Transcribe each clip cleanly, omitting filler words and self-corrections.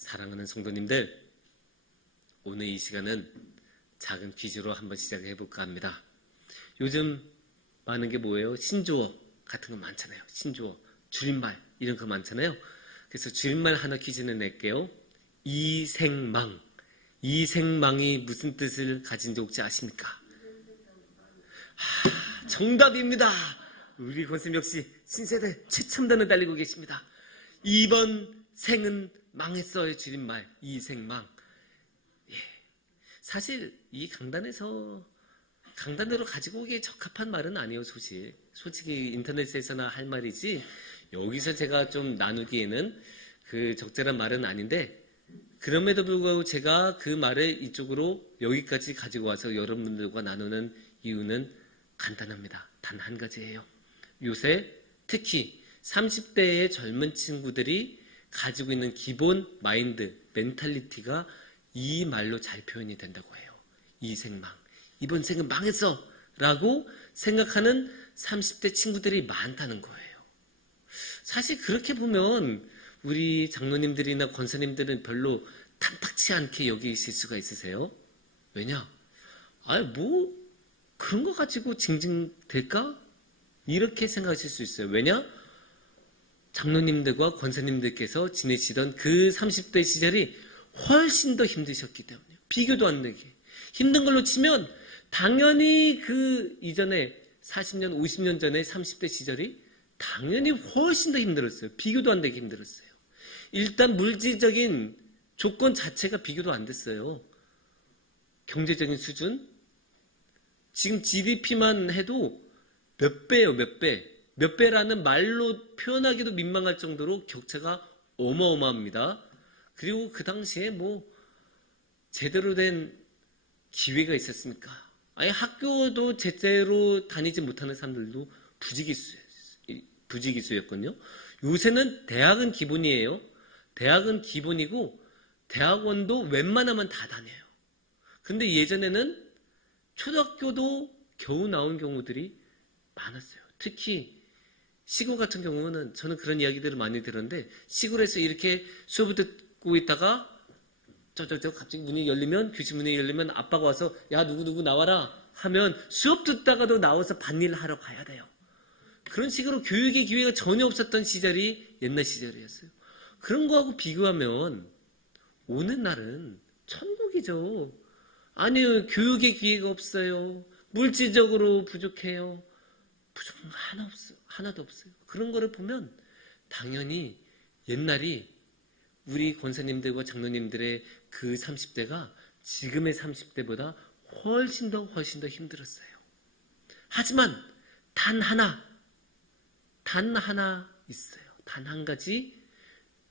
사랑하는 성도님들, 오늘 이 시간은 작은 퀴즈로 한번 시작해 볼까 합니다. 요즘 많은 게 뭐예요? 신조어 같은 거 많잖아요. 신조어, 줄임말 이런 거 많잖아요. 그래서 줄임말 하나 퀴즈는 낼게요. 이생망. 이생망이 무슨 뜻을 가진지 혹시 아십니까? 정답입니다. 우리 권쌤 역시 신세대 최첨단을 달리고 계십니다. 2번 생은 망했어의 줄임말 이생망. 예. 사실 이 강단으로 가지고 오기에 적합한 말은 아니에요. 솔직히 인터넷에서나 할 말이지 여기서 제가 좀 나누기에는 그 적절한 말은 아닌데, 그럼에도 불구하고 제가 그 말을 이쪽으로 여기까지 가지고 와서 여러분들과 나누는 이유는 간단합니다. 단 한 가지예요. 요새 특히 30대의 젊은 친구들이 가지고 있는 기본 마인드, 멘탈리티가 이 말로 잘 표현이 된다고 해요. 이생망. 이번 생은 망했어! 라고 생각하는 30대 친구들이 많다는 거예요. 사실 그렇게 보면 우리 장로님들이나 권사님들은 별로 탐탁치 않게 여기실 수가 있으세요. 왜냐? 그런 거 가지고 징징댈까? 이렇게 생각하실 수 있어요. 왜냐? 장로님들과 권사님들께서 지내시던 그 30대 시절이 훨씬 더 힘드셨기 때문에, 비교도 안 되게 힘든 걸로 치면 당연히 그 이전에 40년, 50년 전에 30대 시절이 당연히 훨씬 더 힘들었어요. 비교도 안 되게 힘들었어요. 일단 물질적인 조건 자체가 비교도 안 됐어요. 경제적인 수준, 지금 GDP만 해도 몇 배예요, 몇 배. 몇 배라는 말로 표현하기도 민망할 정도로 격차가 어마어마합니다. 그리고 그 당시에 제대로 된 기회가 있었습니까? 아니, 학교도 제대로 다니지 못하는 사람들도 부지기수였거든요. 요새는 대학은 기본이에요. 대학은 기본이고 대학원도 웬만하면 다 다녀요. 근데 예전에는 초등학교도 겨우 나온 경우들이 많았어요. 특히 시골 같은 경우는 저는 그런 이야기들을 많이 들었는데, 시골에서 이렇게 수업을 듣고 있다가 갑자기 문이 열리면, 교실 문이 열리면 아빠가 와서 야 누구누구 나와라 하면 수업 듣다가도 나와서 밭일 하러 가야 돼요. 그런 식으로 교육의 기회가 전혀 없었던 시절이 옛날 시절이었어요. 그런 거하고 비교하면 오늘날은 천국이죠. 아니요, 교육의 기회가 없어요. 물질적으로 부족해요. 부족한 거 하나도 없어요. 그런 거를 보면 당연히 옛날이 우리 권사님들과 장로님들의 그 30대가 지금의 30대보다 훨씬 더 힘들었어요. 하지만 단 하나 있어요. 단 한 가지,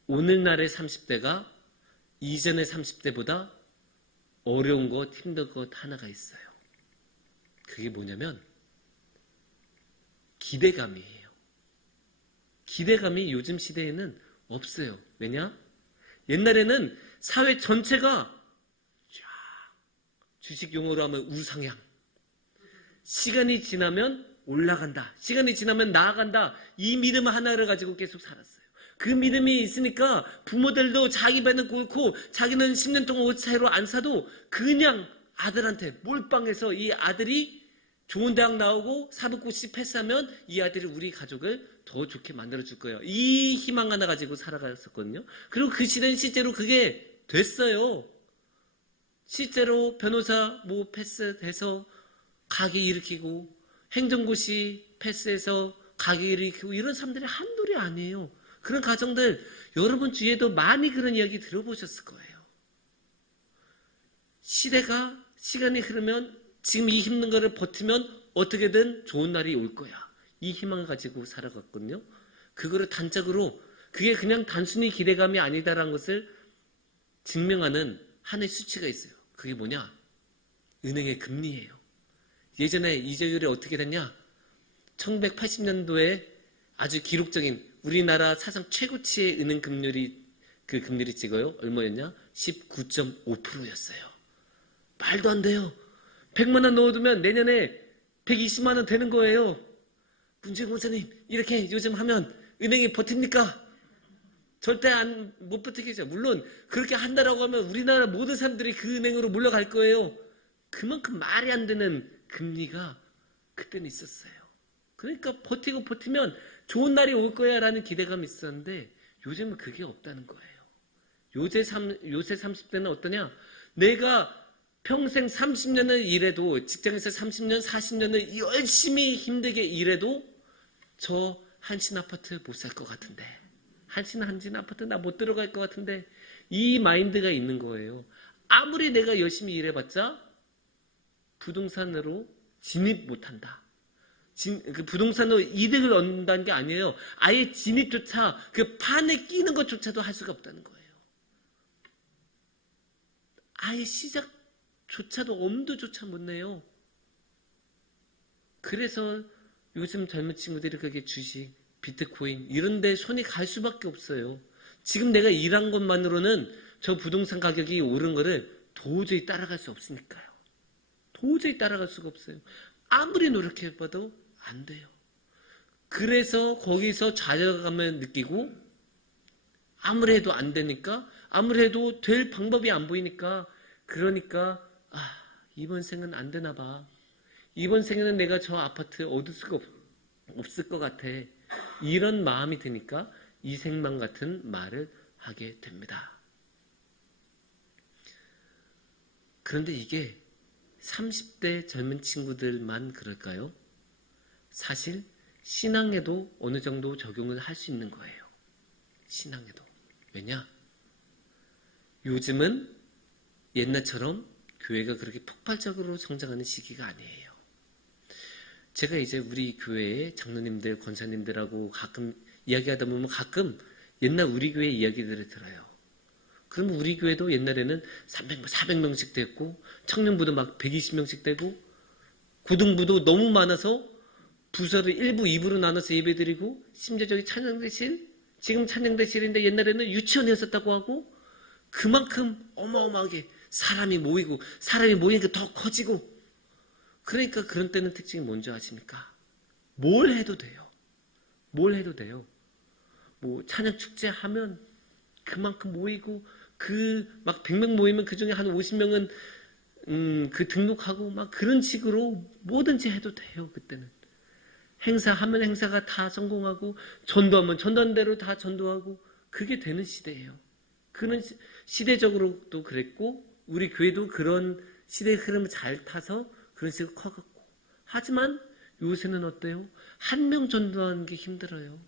오늘날의 30대가 이전의 30대보다 어려운 것, 힘든 것 하나가 있어요. 그게 뭐냐면 기대감이에요. 기대감이 요즘 시대에는 없어요. 왜냐? 옛날에는 사회 전체가 주식 용어로 하면 우상향. 시간이 지나면 올라간다. 시간이 지나면 나아간다. 이 믿음 하나를 가지고 계속 살았어요. 그 믿음이 있으니까 부모들도 자기 배는 옳고 자기는 10년 동안 옷 새로 안 사도 그냥 아들한테 몰빵해서 이 아들이 좋은 대학 나오고 사법고시 패스하면 이 아들이 우리 가족을 더 좋게 만들어줄 거예요. 이 희망 하나 가지고 살아갔었거든요. 그리고 그 시대는 실제로 그게 됐어요. 실제로 변호사 패스돼서 가게 일으키고, 행정고시 패스해서 가게 일으키고, 이런 사람들이 한둘이 아니에요. 그런 가정들 여러분 주위에도 많이 그런 이야기 들어보셨을 거예요. 시간이 흐르면 지금 이 힘든 거를 버티면 어떻게든 좋은 날이 올 거야. 이 희망을 가지고 살아갔거든요. 그거를 단적으로, 그게 그냥 단순히 기대감이 아니다라는 것을 증명하는 하나의 수치가 있어요. 그게 뭐냐? 은행의 금리예요. 예전에 이자율이 어떻게 됐냐? 1980년도에 아주 기록적인 우리나라 사상 최고치의 은행 금리를 찍어요. 얼마였냐? 19.5%였어요. 말도 안 돼요. 100만 원 넣어두면 내년에 120만 원 되는 거예요. 문재인 권사님, 이렇게 요즘 하면 은행이 버팁니까? 절대 못 버티겠죠. 물론 그렇게 한다라고 하면 우리나라 모든 사람들이 그 은행으로 몰려갈 거예요. 그만큼 말이 안 되는 금리가 그때는 있었어요. 그러니까 버티면 좋은 날이 올 거야 라는 기대감이 있었는데 요즘은 그게 없다는 거예요. 요새 30대는 어떠냐? 내가 평생 30년을 일해도, 직장에서 30년, 40년을 열심히 힘들게 일해도 저 한신 아파트 못 살 것 같은데, 한신 아파트 나 못 들어갈 것 같은데, 이 마인드가 있는 거예요. 아무리 내가 열심히 일해봤자 부동산으로 진입 못한다. 그 부동산으로 이득을 얻는다는 게 아니에요. 아예 진입조차, 그 판에 끼는 것조차도 할 수가 없다는 거예요. 아예 시작조차도 엄두조차 못 내요. 그래서 요즘 젊은 친구들이 그게 주식, 비트코인 이런 데 손이 갈 수밖에 없어요. 지금 내가 일한 것만으로는 저 부동산 가격이 오른 거를 도저히 따라갈 수 없으니까요. 도저히 따라갈 수가 없어요. 아무리 노력해봐도 안 돼요. 그래서 거기서 좌절감을 느끼고 아무리 해도 안 되니까, 아무리 해도 될 방법이 안 보이니까, 그러니까 이번 생은 안 되나 봐. 이번 생에는 내가 저 아파트 얻을 수가 없을 것 같아. 이런 마음이 드니까 이생망 같은 말을 하게 됩니다. 그런데 이게 30대 젊은 친구들만 그럴까요? 사실 신앙에도 어느 정도 적용을 할 수 있는 거예요. 신앙에도. 왜냐? 요즘은 옛날처럼 교회가 그렇게 폭발적으로 성장하는 시기가 아니에요. 제가 이제 우리 교회의 장로님들, 권사님들하고 가끔 이야기하다 보면 가끔 옛날 우리 교회 이야기들을 들어요. 그러면 우리 교회도 옛날에는 300명, 400명씩 됐고, 청년부도 막 120명씩 되고, 고등부도 너무 많아서 부서를 1부, 2부로 나눠서 예배드리고, 심지어 저기 찬양대실, 지금 찬양대실인데 옛날에는 유치원이었었다고 하고, 그만큼 어마어마하게 사람이 모이니까 더 커지고, 그러니까 그런 때는 특징이 뭔지 아십니까? 뭘 해도 돼요. 뭘 해도 돼요. 뭐 찬양 축제 하면 그만큼 모이고, 막 100명 모이면 그 중에 한 50명은 그 등록하고 막 그런 식으로 뭐든지 해도 돼요. 그때는 행사하면 행사가 다 성공하고, 전도하면 전도한 대로 다 전도하고, 그게 되는 시대예요. 그런 시대적으로도 그랬고, 우리 교회도 그런 시대의 흐름을 잘 타서 그런 식으로 커갔고. 하지만 요새는 어때요? 한 명 전도하는 게 힘들어요.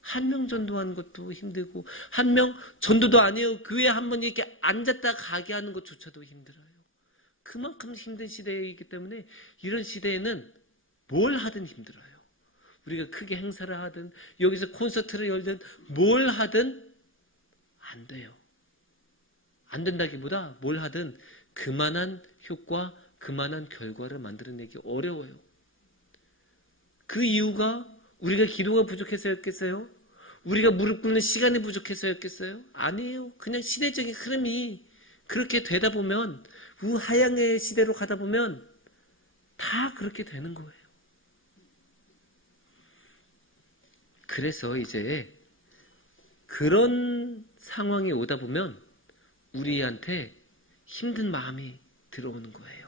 한 명 전도하는 것도 힘들고, 한 명 전도도 아니에요. 교회에 한 번 이렇게 앉았다 가게 하는 것조차도 힘들어요. 그만큼 힘든 시대이기 때문에 이런 시대에는 뭘 하든 힘들어요. 우리가 크게 행사를 하든 여기서 콘서트를 열든 뭘 하든 안 돼요. 안 된다기보다 뭘 하든 그만한 효과, 그만한 결과를 만들어내기 어려워요. 그 이유가 우리가 기도가 부족해서였겠어요? 우리가 무릎 꿇는 시간이 부족해서였겠어요? 아니에요. 그냥 시대적인 흐름이 그렇게 되다 보면, 우하향의 시대로 가다 보면 다 그렇게 되는 거예요. 그래서 이제 그런 상황이 오다 보면 우리한테 힘든 마음이 들어오는 거예요.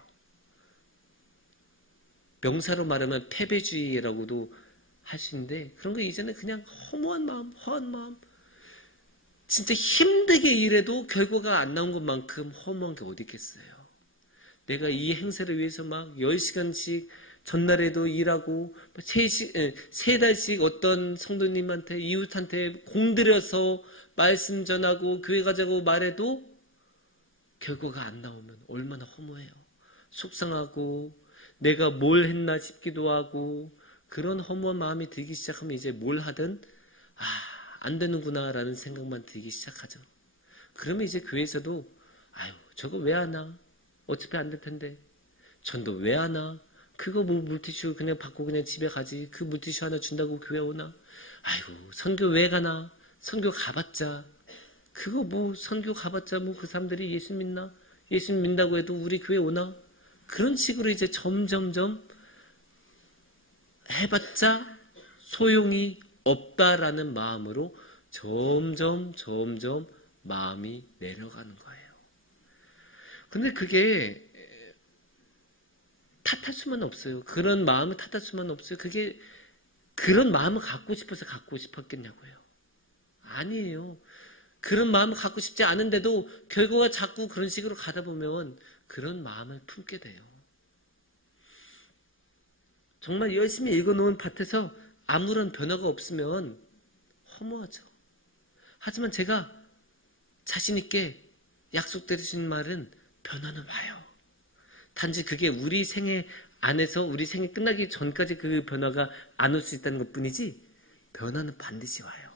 명사로 말하면 패배주의라고도 할 수 있는데, 그런 거 이제는 그냥 허무한 마음, 허한 마음. 진짜 힘들게 일해도 결과가 안 나온 것만큼 허무한 게 어디 있겠어요. 내가 이 행사를 위해서 막 10시간씩 전날에도 일하고, 3달씩 어떤 성도님한테, 이웃한테 공들여서 말씀 전하고 교회 가자고 말해도 결과가 안 나오면 얼마나 허무해요. 속상하고 내가 뭘 했나 싶기도 하고, 그런 허무한 마음이 들기 시작하면 이제 뭘 하든 안 되는구나 라는 생각만 들기 시작하죠. 그러면 이제 교회에서도 저거 왜 하나? 어차피 안 될 텐데. 전도 왜 하나? 그거 뭐 물티슈 그냥 받고 그냥 집에 가지. 그 물티슈 하나 준다고 교회 오나? 선교 왜 가나? 선교 가봤자. 그거 뭐 선교 가봤자 뭐 그 사람들이 예수 믿나? 예수 믿는다고 해도 우리 교회 오나? 그런 식으로 이제 점점점 해봤자 소용이 없다라는 마음으로 점점 마음이 내려가는 거예요. 근데 그게 탓할 수만 없어요. 그런 마음을 탓할 수만 없어요. 그게 그런 마음을 갖고 싶어서 갖고 싶었겠냐고요. 아니에요. 그런 마음을 갖고 싶지 않은데도 결과가 자꾸 그런 식으로 가다 보면 그런 마음을 품게 돼요. 정말 열심히 읽어놓은 밭에서 아무런 변화가 없으면 허무하죠. 하지만 제가 자신있게 약속드리신 말은 변화는 와요. 단지 그게 우리 생애 안에서 우리 생이 끝나기 전까지 그 변화가 안 올 수 있다는 것 뿐이지 변화는 반드시 와요.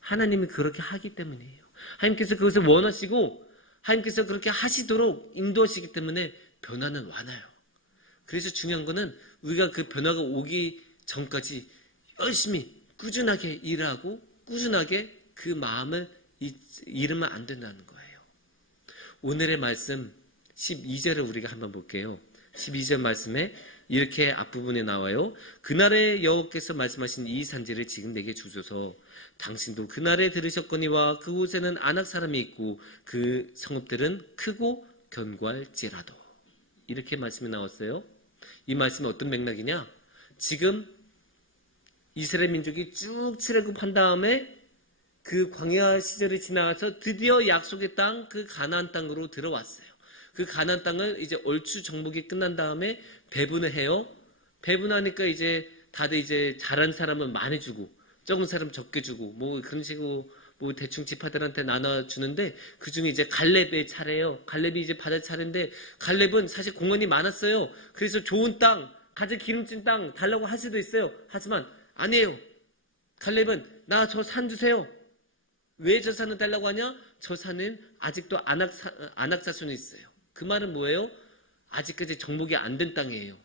하나님이 그렇게 하기 때문이에요. 하나님께서 그것을 원하시고 하나님께서 그렇게 하시도록 인도하시기 때문에 변화는 와나요. 그래서 중요한 거는 우리가 그 변화가 오기 전까지 열심히 꾸준하게 일하고 꾸준하게 그 마음을 잃으면 안 된다는 거예요. 오늘의 말씀 12절을 우리가 한번 볼게요. 12절 말씀에 이렇게 앞부분에 나와요. 그날에 여호와께서 말씀하신 이 산지를 지금 내게 주소서. 당신도 그날에 들으셨거니와 그곳에는 아낙 사람이 있고 그 성읍들은 크고 견고할지라도. 이렇게 말씀이 나왔어요. 이 말씀은 어떤 맥락이냐? 지금 이스라엘 민족이 쭉 출애굽한 다음에 그 광야 시절을 지나가서 드디어 약속의 땅, 그 가나안 땅으로 들어왔어요. 그 가나안 땅을 이제 얼추 정복이 끝난 다음에 배분을 해요. 배분하니까 이제 다들 이제 잘한 사람은 많이 주고 적은 사람 적게 주고 뭐 그런 식으로 뭐 대충 지파들한테 나눠주는데 그 중에 이제 갈렙의 차례예요. 갈렙이 이제 받을 차례인데 갈렙은 사실 공헌이 많았어요. 그래서 좋은 땅, 가장 기름진 땅 달라고 할 수도 있어요. 하지만 아니에요. 갈렙은 나 저 산 주세요. 왜 저 산을 달라고 하냐? 저 산은 아직도 아낙 자손이 있어요. 그 말은 뭐예요? 아직까지 정복이 안 된 땅이에요.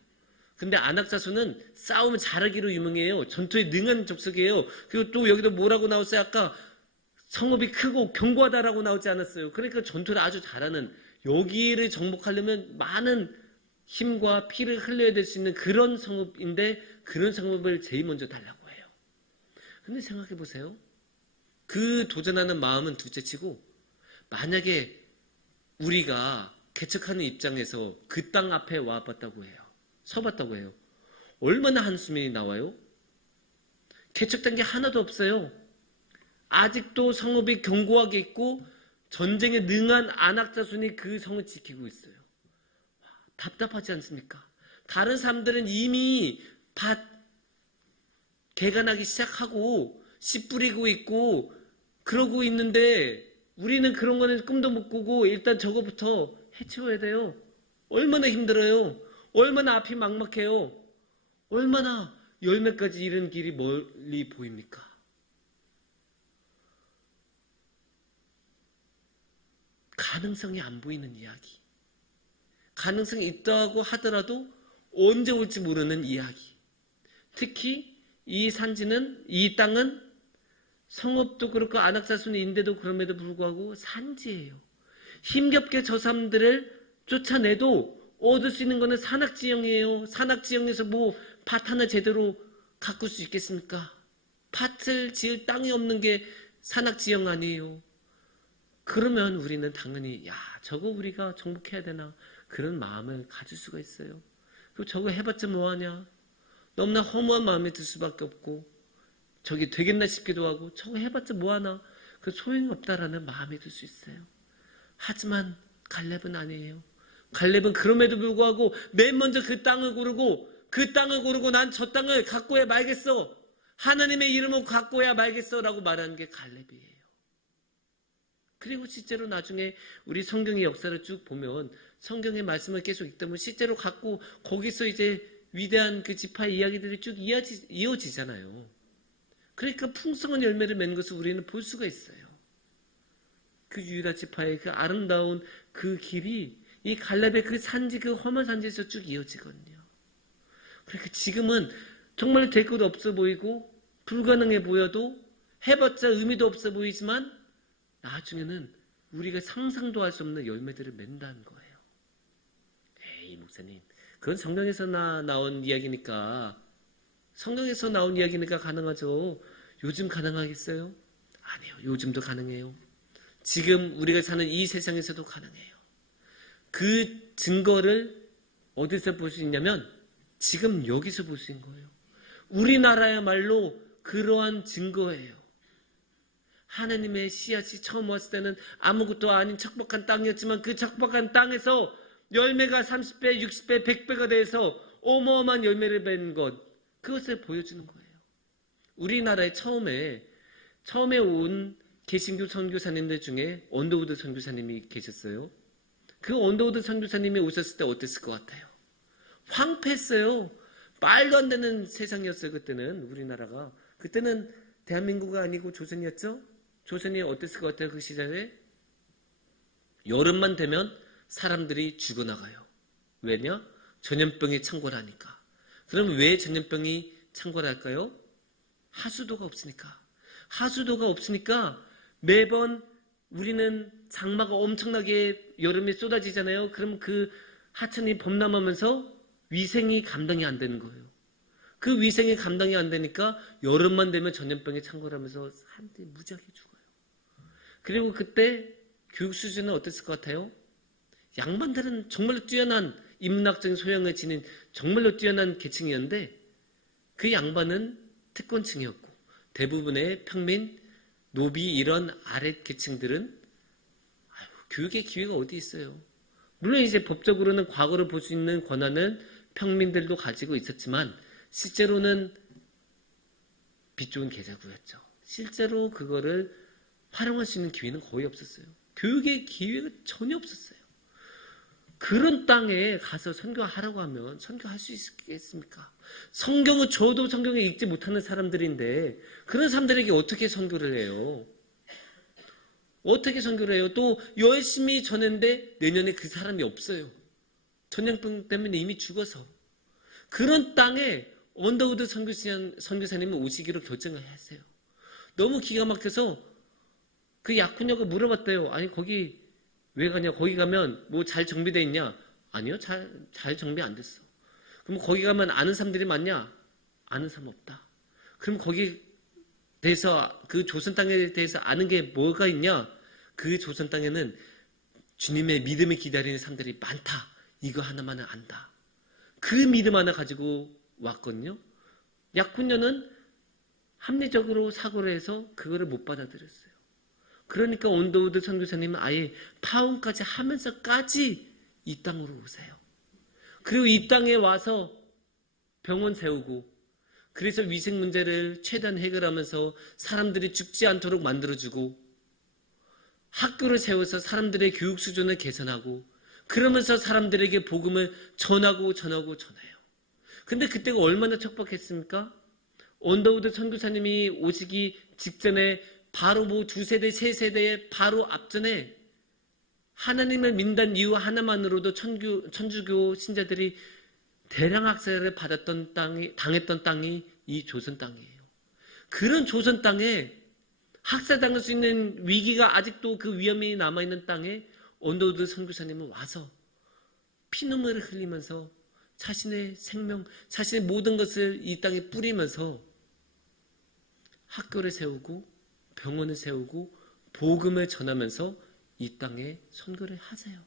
근데 아낙 자손은 싸움을 잘하기로 유명해요. 전투에 능한 족속이에요. 그리고 또 여기도 뭐라고 나왔어요? 아까 성읍이 크고 견고하다라고 나오지 않았어요. 그러니까 전투를 아주 잘하는, 여기를 정복하려면 많은 힘과 피를 흘려야 될 수 있는 그런 성읍인데 그런 성읍을 제일 먼저 달라고 해요. 근데 생각해 보세요. 그 도전하는 마음은 둘째치고 만약에 우리가 개척하는 입장에서 그 땅 앞에 와봤다고 해요. 서봤다고 해요. 얼마나 한숨이 나와요? 개척된 게 하나도 없어요. 아직도 성읍이 견고하게 있고 전쟁에 능한 아낙 자손이 그 성을 지키고 있어요. 답답하지 않습니까? 다른 사람들은 이미 밭 개간하기 시작하고 씨 뿌리고 있고 그러고 있는데 우리는 그런 거는 꿈도 못 꾸고 일단 저거부터 해치워야 돼요. 얼마나 힘들어요. 얼마나 앞이 막막해요. 얼마나 열매까지 이른 길이 멀리 보입니까? 가능성이 안 보이는 이야기. 가능성이 있다고 하더라도 언제 올지 모르는 이야기. 특히 이 산지는, 이 땅은 성읍도 그렇고 안악자손인데도 그럼에도 불구하고 산지예요. 힘겹게 저 사람들을 쫓아내도 얻을 수 있는 거는 산악지형이에요. 산악지형에서 뭐 밭 하나 제대로 가꿀 수 있겠습니까? 밭을 지을 땅이 없는 게 산악지형 아니에요. 그러면 우리는 당연히 저거 우리가 정복해야 되나 그런 마음을 가질 수가 있어요. 그리고 저거 해봤자 뭐하냐. 너무나 허무한 마음이 들 수밖에 없고 저게 되겠나 싶기도 하고 저거 해봤자 뭐하나 그 소용이 없다라는 마음이 들 수 있어요. 하지만 갈렙은 아니에요. 갈렙은 그럼에도 불구하고 맨 먼저 그 땅을 고르고 난 저 땅을 갖고야 말겠어. 하나님의 이름을 갖고야 말겠어 라고 말하는 게 갈렙이에요. 그리고 실제로 나중에 우리 성경의 역사를 쭉 보면 성경의 말씀을 계속 읽다 보면 실제로 갖고 거기서 이제 위대한 그 지파의 이야기들이 쭉 이어지잖아요. 그러니까 풍성한 열매를 맺는 것을 우리는 볼 수가 있어요. 그 유다 지파의 그 아름다운 그 길이 이 갈렙의 그 산지, 그 험한 산지에서 쭉 이어지거든요. 그러니까 지금은 정말 될 것도 없어 보이고 불가능해 보여도 해봤자 의미도 없어 보이지만 나중에는 우리가 상상도 할 수 없는 열매들을 맺는다는 거예요. 에이 목사님, 그건 성경에서 나온 이야기니까 가능하죠. 요즘 가능하겠어요? 아니에요. 요즘도 가능해요. 지금 우리가 사는 이 세상에서도 가능해요. 그 증거를 어디서 볼 수 있냐면 지금 여기서 볼 수 있는 거예요. 우리나라야말로 그러한 증거예요. 하나님의 씨앗이 처음 왔을 때는 아무것도 아닌 척박한 땅이었지만 그 척박한 땅에서 열매가 30배, 60배, 100배가 돼서 어마어마한 열매를 맺는 것, 그것을 보여주는 거예요. 우리나라에 처음에 온 개신교 선교사님들 중에 언더우드 선교사님이 계셨어요. 그 언더우드 선교사님이 오셨을 때 어땠을 것 같아요? 황폐했어요. 말도 안 되는 세상이었어요. 그때는 우리나라가. 그때는 대한민국이 아니고 조선이었죠. 조선이 어땠을 것 같아요? 그 시절에 여름만 되면 사람들이 죽어나가요. 왜냐? 전염병이 창궐하니까. 그럼 왜 전염병이 창궐할까요? 하수도가 없으니까. 하수도가 없으니까 매번 우리는 장마가 엄청나게 여름에 쏟아지잖아요. 그럼 그 하천이 범람하면서 위생이 감당이 안 되는 거예요. 그 위생이 감당이 안 되니까 여름만 되면 전염병이 창궐하면서 사람들이 무지하게 죽어요. 그리고 그때 교육 수준은 어땠을 것 같아요? 양반들은 정말로 뛰어난 인문학적인 소양을 지닌 정말로 뛰어난 계층이었는데 그 양반은 특권층이었고 대부분의 평민, 노비 이런 아래 계층들은 교육의 기회가 어디 있어요. 물론 이제 법적으로는 과거를 볼 수 있는 권한은 평민들도 가지고 있었지만 실제로는 빛 좋은 계자구였죠. 실제로 그거를 활용할 수 있는 기회는 거의 없었어요. 교육의 기회가 전혀 없었어요. 그런 땅에 가서 선교하라고 하면 선교할 수 있겠습니까? 성경은 저도 성경에 읽지 못하는 사람들인데 그런 사람들에게 어떻게 선교를 해요? 어떻게 선교를 해요? 또 열심히 전했는데 내년에 그 사람이 없어요. 전염병 때문에 이미 죽어서. 그런 땅에 언더우드 선교사님이 오시기로 결정을 했어요. 너무 기가 막혀서 그 약혼녀가 물어봤대요. 아니 거기 왜 가냐? 거기 가면 뭐 잘 정비돼 있냐? 아니요, 잘 정비 안 됐어. 그럼 거기 가면 아는 사람들이 많냐? 아는 사람 없다. 그럼 거기 대해서 그 조선 땅에 대해서 아는 게 뭐가 있냐? 그 조선 땅에는 주님의 믿음을 기다리는 사람들이 많다. 이거 하나만은 안다. 그 믿음 하나 가지고 왔거든요. 약혼녀는 합리적으로 사고를 해서 그거를 못 받아들였어요. 그러니까 언더우드 선교사님은 아예 파혼까지 하면서까지 이 땅으로 오세요. 그리고 이 땅에 와서 병원 세우고 그래서 위생 문제를 최대한 해결하면서 사람들이 죽지 않도록 만들어주고 학교를 세워서 사람들의 교육 수준을 개선하고 그러면서 사람들에게 복음을 전하고 전해요. 근데 그때가 얼마나 척박했습니까? 언더우드 선교사님이 오시기 직전에 바로 뭐 2세대, 3세대의 바로 앞전에 하나님을 믿는 이유 하나만으로도 천주교 신자들이 대량 학살을 당했던 땅이 이 조선 땅이에요. 그런 조선 땅에 학살당할 수 있는 위기가 아직도 그 위험이 남아있는 땅에 언더우드 선교사님은 와서 피눈물을 흘리면서 자신의 생명, 자신의 모든 것을 이 땅에 뿌리면서 학교를 세우고 병원을 세우고 복음을 전하면서 이 땅에 선교를 하세요.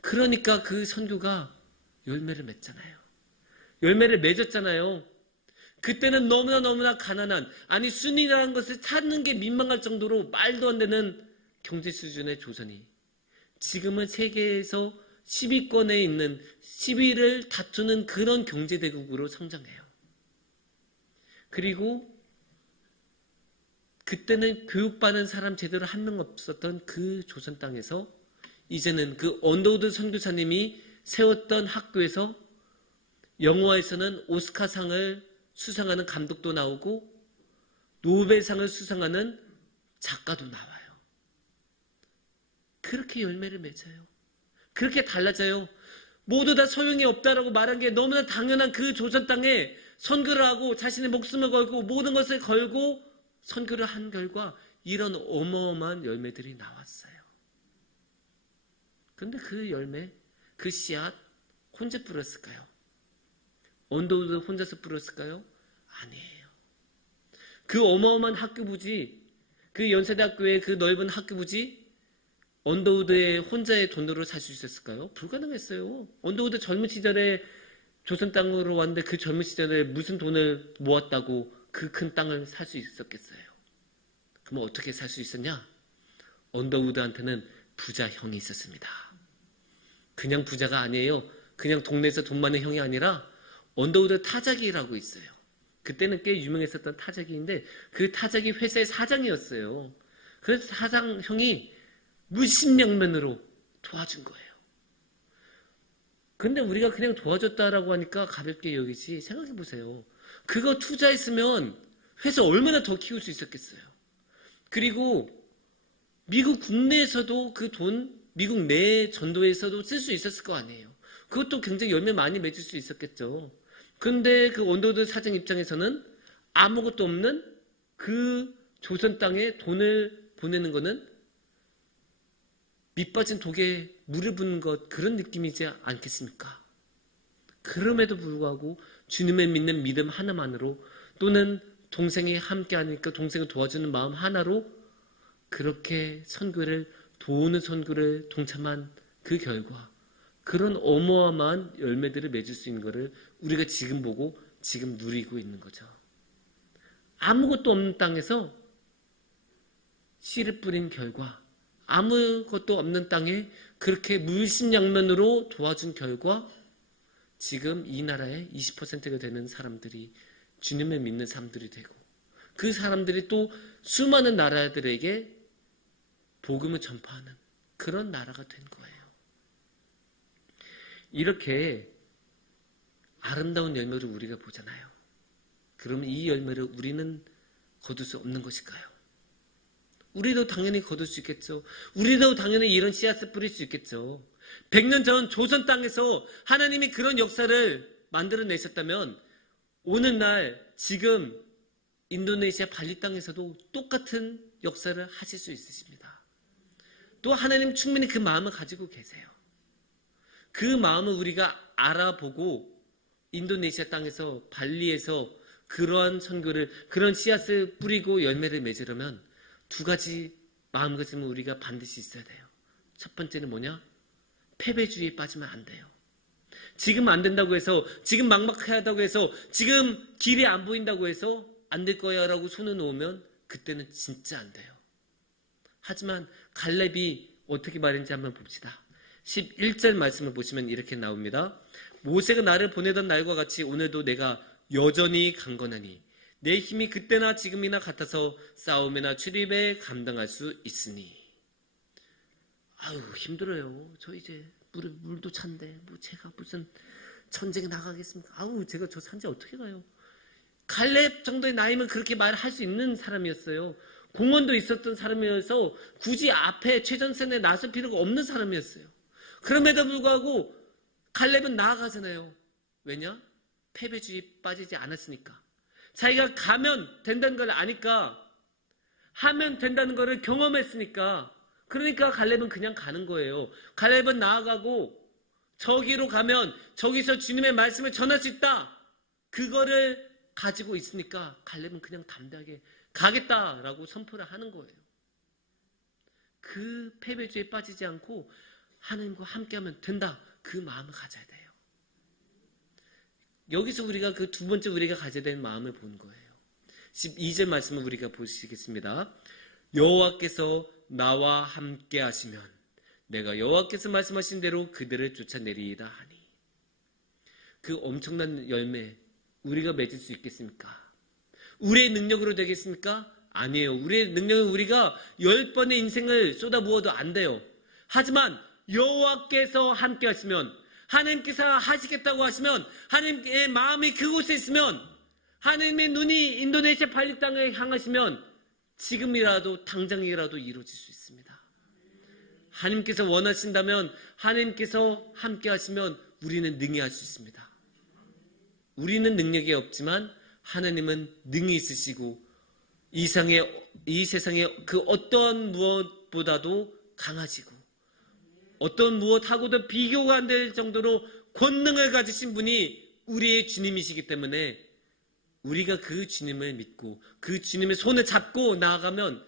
그러니까 그 선교가 열매를 맺잖아요. 열매를 맺었잖아요. 그때는 너무나 가난한, 아니 순이라는 것을 찾는 게 민망할 정도로 말도 안 되는 경제 수준의 조선이 지금은 세계에서 10위권에 있는 10위를 다투는 그런 경제대국으로 성장해요. 그리고 그때는 교육받은 사람 제대로 한 명 없었던 그 조선 땅에서 이제는 그 언더우드 선교사님이 세웠던 학교에서 영화에서는 오스카상을 수상하는 감독도 나오고 노벨상을 수상하는 작가도 나와요. 그렇게 열매를 맺어요. 그렇게 달라져요. 모두 다 소용이 없다라고 말한 게 너무나 당연한 그 조선 땅에 선교를 하고 자신의 목숨을 걸고 모든 것을 걸고 선교를 한 결과 이런 어마어마한 열매들이 나왔어요. 그런데 그 열매, 그 씨앗 혼자 뿌렸을까요? 언더우드 혼자서 뿌렸을까요? 아니에요. 그 어마어마한 학교 부지 그 연세대학교의 그 넓은 학교 부지 언더우드의 혼자의 돈으로 살 수 있었을까요? 불가능했어요. 언더우드 젊은 시절에 조선 땅으로 왔는데 그 젊은 시절에 무슨 돈을 모았다고 그 큰 땅을 살 수 있었겠어요? 그럼 어떻게 살 수 있었냐? 언더우드한테는 부자 형이 있었습니다. 그냥 부자가 아니에요. 그냥 동네에서 돈 많은 형이 아니라 언더우드 타자기라고 있어요. 그때는 꽤 유명했었던 타자기인데 그 타자기 회사의 사장이었어요. 그래서 사장 형이 물심양면으로 도와준 거예요. 근데 우리가 그냥 도와줬다라고 하니까 가볍게 여기지. 생각해 보세요. 그거 투자했으면 회사 얼마나 더 키울 수 있었겠어요. 그리고 미국 국내에서도 그 돈, 미국 내 전도에서도 쓸 수 있었을 거 아니에요. 그것도 굉장히 열매 많이 맺을 수 있었겠죠. 근데 그 언더우드 사장 입장에서는 아무것도 없는 그 조선 땅에 돈을 보내는 거는 밑빠진 독에 물을 붓는 것, 그런 느낌이지 않겠습니까? 그럼에도 불구하고 주님을 믿는 믿음 하나만으로, 또는 동생이 함께 하니까 동생을 도와주는 마음 하나로 그렇게 도우는 선교를 동참한 그 결과, 그런 어마어마한 열매들을 맺을 수 있는 것을 우리가 지금 보고 지금 누리고 있는 거죠. 아무것도 없는 땅에서 씨를 뿌린 결과, 아무것도 없는 땅에 그렇게 물심양면으로 도와준 결과, 지금 이 나라의 20%가 되는 사람들이 주님을 믿는 사람들이 되고, 그 사람들이 또 수많은 나라들에게 복음을 전파하는 그런 나라가 된 거예요. 이렇게 아름다운 열매를 우리가 보잖아요. 그러면 이 열매를 우리는 거둘 수 없는 것일까요? 우리도 당연히 거둘 수 있겠죠. 우리도 당연히 이런 씨앗을 뿌릴 수 있겠죠. 100년 전 조선 땅에서 하나님이 그런 역사를 만들어내셨다면 오늘날 지금 인도네시아 발리 땅에서도 똑같은 역사를 하실 수 있으십니다. 또 하나님 충분히 그 마음을 가지고 계세요. 그 마음을 우리가 알아보고 인도네시아 땅에서, 발리에서 그러한 선교를, 그런 씨앗을 뿌리고 열매를 맺으려면 두 가지 마음가짐을 우리가 반드시 있어야 돼요. 첫 번째는 뭐냐? 패배주의에 빠지면 안 돼요. 지금 안 된다고 해서, 지금 막막하다고 해서, 지금 길이 안 보인다고 해서 안 될 거야 라고 손을 놓으면 그때는 진짜 안 돼요. 하지만 갈렙이 어떻게 말했는지 한번 봅시다. 11절 말씀을 보시면 이렇게 나옵니다. 모세가 나를 보내던 날과 같이 오늘도 내가 여전히 강건하니 내 힘이 그때나 지금이나 같아서 싸움이나 출입에 감당할 수 있으니. 아유, 힘들어요. 저 이제 물도 찬데 뭐 제가 무슨 전쟁에 나가겠습니까? 아우, 제가 저 산지 어떻게 가요? 갈렙 정도의 나이면 그렇게 말할 수 있는 사람이었어요. 공헌도 있었던 사람이어서 굳이 앞에 최전선에 나설 필요가 없는 사람이었어요. 그럼에도 불구하고 갈렙은 나아가잖아요. 왜냐? 패배주의에 빠지지 않았으니까. 자기가 가면 된다는 걸 아니까, 하면 된다는 걸 경험했으니까. 그러니까 갈렙은 그냥 가는 거예요. 갈렙은 나아가고 저기로 가면 저기서 주님의 말씀을 전할 수 있다. 그거를 가지고 있으니까 갈렙은 그냥 담대하게 가겠다라고 선포를 하는 거예요. 그 패배주의에 빠지지 않고 하나님과 함께하면 된다. 그 마음을 가져야 돼요. 여기서 우리가 그 두 번째 우리가 가져야 되는 마음을 보는 거예요. 12절 말씀을 우리가 보시겠습니다. 여호와께서 나와 함께 하시면 내가 여호와께서 말씀하신 대로 그들을 쫓아내리이다 하니. 그 엄청난 열매 우리가 맺을 수 있겠습니까? 우리의 능력으로 되겠습니까? 아니에요. 우리의 능력은 우리가 10번의 인생을 쏟아부어도 안 돼요. 하지만 여호와께서 함께 하시면, 하나님께서 하시겠다고 하시면, 하나님의 마음이 그곳에 있으면, 하나님의 눈이 인도네시아 발리 땅에 향하시면 지금이라도 당장이라도 이루어질 수 있습니다. 하나님께서 원하신다면, 하나님께서 함께 하시면 우리는 능히 할 수 있습니다. 우리는 능력이 없지만 하나님은 능히 있으시고 이 세상의 그 어떠한 무엇보다도 강하시고 어떤 무엇하고도 비교가 안 될 정도로 권능을 가지신 분이 우리의 주님이시기 때문에 우리가 그 주님을 믿고 그 주님의 손을 잡고 나아가면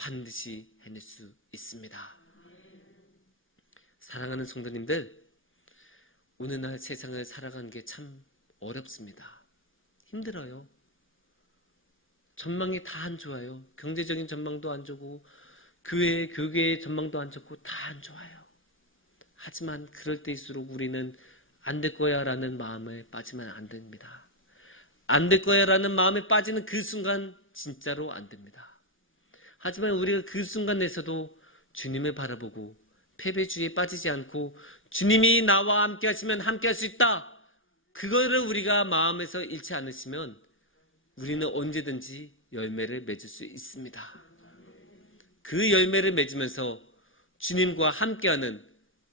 반드시 해낼 수 있습니다. 사랑하는 성도님들, 오늘날 세상을 살아가는 게 참 어렵습니다. 힘들어요. 전망이 다 안 좋아요. 경제적인 전망도 안 좋고 교회의 전망도 안 좋고 다 안 좋아요. 하지만 그럴 때일수록 우리는 안 될 거야 라는 마음에 빠지면 안 됩니다. 안 될 거야 라는 마음에 빠지는 그 순간 진짜로 안 됩니다. 하지만 우리가 그 순간에서도 주님을 바라보고 패배주의에 빠지지 않고 주님이 나와 함께 하시면 함께 할 수 있다. 그거를 우리가 마음에서 잃지 않으시면 우리는 언제든지 열매를 맺을 수 있습니다. 그 열매를 맺으면서 주님과 함께하는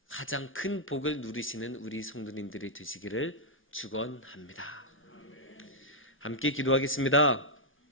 가장 큰 복을 누리시는 우리 성도님들이 되시기를 축원합니다. 함께 기도하겠습니다.